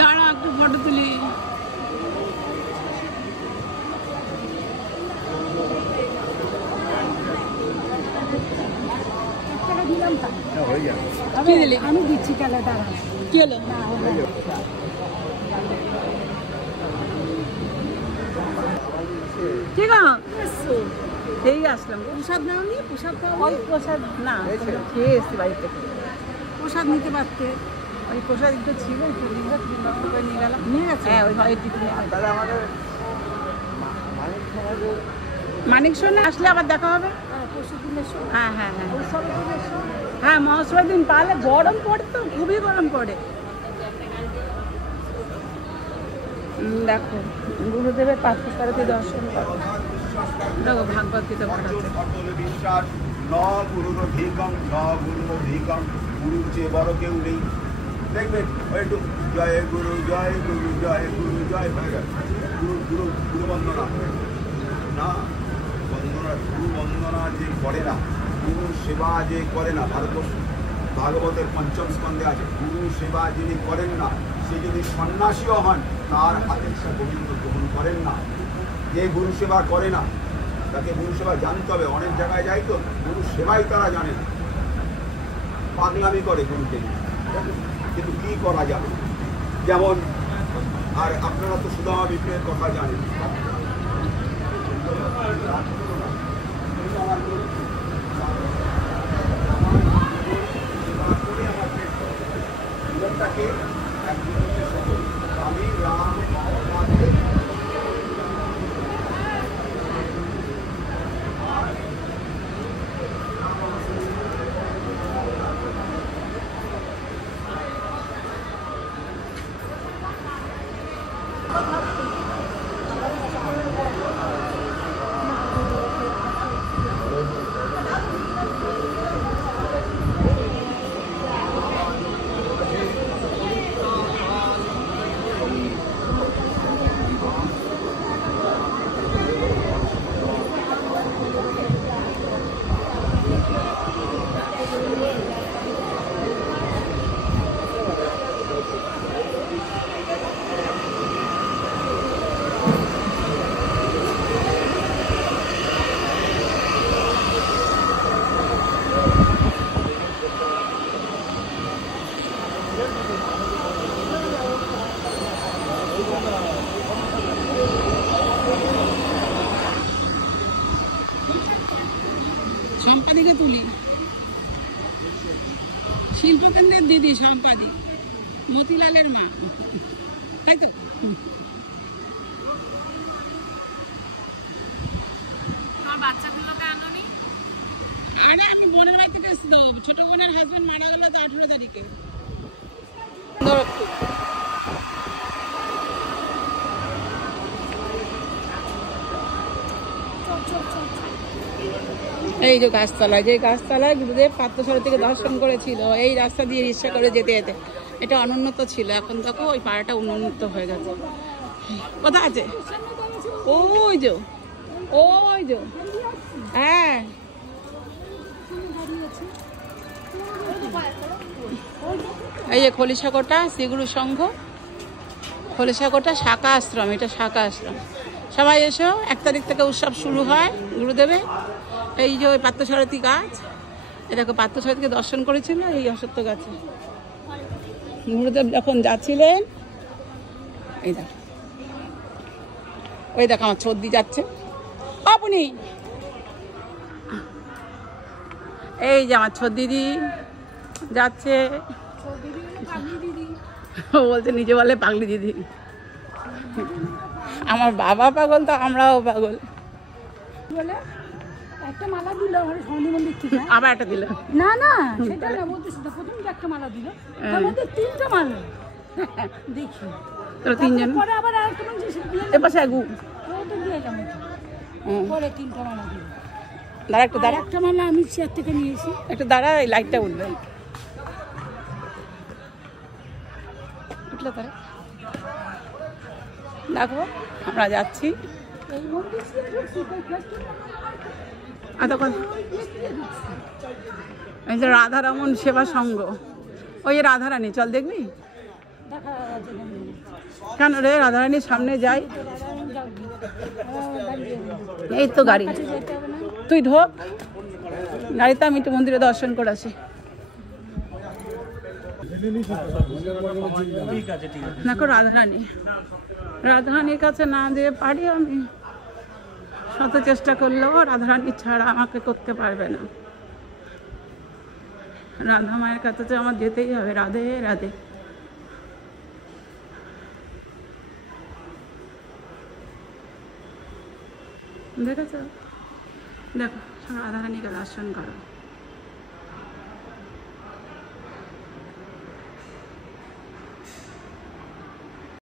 দাঁড়া একটু ফটো তুলি। কি দিলি? আমি দিচ্ছি তাহলে দাঁড়া। কি হলো? ঠিক আছে, এই আসলাম। প্রসাদ নাওনি? প্রসাদ ওই প্রসাদ না, খেয়ে এসছি বাড়ি থেকে। প্রসাদ নিতে পারতে। ওই প্রসাদ একটু ছিল, একটু নিয়ে গেলাম। নিয়ে গেছে? হ্যাঁ, ওই ঘরের টিফিনে। মানিক শোনে আসলে আবার দেখা হবে। হ্যাঁ হ্যাঁ হ্যাঁ হ্যাঁ, মহাশয় দিন পারলে। গরম পড়ে তো, খুবই গরম পড়ে। দেখো গুরুদেবের পার্থসারথী দর্শন করো। দেখো ভাগবত গীতা পড়াচ্ছে। গুরুর চেয়ে বড় কেউ নেই। দেখবেন একটু জয় গুরু জয় গুরু জয় গুরু জয় হয়ে গেছে। গুরু গুরু গুরু বন্দনা না, বন্দনা গুরু বন্দনা যে করে না, গুরু সেবা যে করে না, ভারতবর্ষ ভাগবতের পঞ্চম স্কন্ধে আছে, গুরু সেবা যিনি করেন না, সে যদি সন্ন্যাসীও হন তার হাতের সে গোবিন্দ গ্রহণ করেন না। যে গুরু সেবা করে না তাকে গুরু সেবা জানতে হবে। অনেক জায়গায় যাই তো গুরু সেবাই তারা জানে না, পাগলামি করে গুরুকে নিয়ে। কিন্তু কি করা যাবে? যেমন আর আপনারা তো সুদামা বিপ্লবের কথা জানেন। আমি রাম সম্পাদিকে তুলি। শিল্পকেন্দ্রের দিদি সম্পাদি, মতিলালের মা, তাই তো? বাচ্চাগুলোকে আনোনি? আরে আমি বোনের বাড়ি থেকে এসছি তো, ছোট বোনের হাজবেন্ড মারা গেল তো 18 তারিখে। এই যে গাছতলায়, যে গাছতলায় গুরুদেব পার্থসারথী থেকে দর্শন করেছিল, এই রাস্তা দিয়ে রিক্সা করে যেতে যেতে। এটা অনুন্নত ছিল, এখন দেখো ওই পাড়াটা উন্নত হয়ে গেছে। কোথায় আছে? ওই যে, ওই যে, হ্যাঁ এই যে খলিশাকোটা শ্রীগুরু সংঘ, খলিশাকোটা শাখা আশ্রম। এটা শাখা আশ্রম। সবাই এসো, 1 তারিখ থেকে উৎসব শুরু হয় গুরুদেবের। এই যে ওই পার্থসারথী গাছ, এ দেখো পার্থসারথীকে দর্শন করেছিল এই অশ্বত্থ গাছে। গুরুদেব যখন যাচ্ছিলেন, এই দেখো, ওই দেখো আমার ছর্দি যাচ্ছে। আপনি এই যে আমার ছর্দিদি যাচ্ছে, বলছে নিজে বলে পাগলি দিদি। আমার বাবা পাগল তো আমরাও পাগল। বলে একটা মালা দিল আমার শনি মন্দির থেকে। আবার একটা দিল। না না সেটা না বলতেছি তো, প্রথম যে একটা মালা দিল তার মধ্যে 3টা মালা দেখি। তো তিনজন পরে আবার আরেকটা মানুষ এসে দিয়ে এ পাশে আগু তো দিয়ে গেলাম। পরে 3টা মালা দিল। দাঁড়া একটু দাঁড়া, একটা মালা আমি চেয়ার থেকে নিয়েছি। একটু দাঁড়া, এই লাইটটা উঠবে। উঠলো তারা, দেখো আমরা যাচ্ছি। এই মন্দির ছিল এতক্ষণ এই যে রাধারমন সেবা সংঘ, ওই যে রাধারানী, চল দেখবি। দেখা যাচ্ছে কেন রে, রাধারানীর সামনে যাই। এই তো গাড়ি, যেতে হবে না। তুই ঢোক গাড়িতে, আমি একটু মন্দিরে দর্শন করে আসি। দেখো রাধারানী, রাধারানীর কাছে না যেয়ে পারি আমি, শত চেষ্টা করলেও রাধারানী ছাড়া আমাকে করতে পারবে না। রাধা মায়ের কাছে তো আমার যেতেই হবে। রাধে রাধে। দেখেছ, দেখো রাধারানীকে দর্শন করো।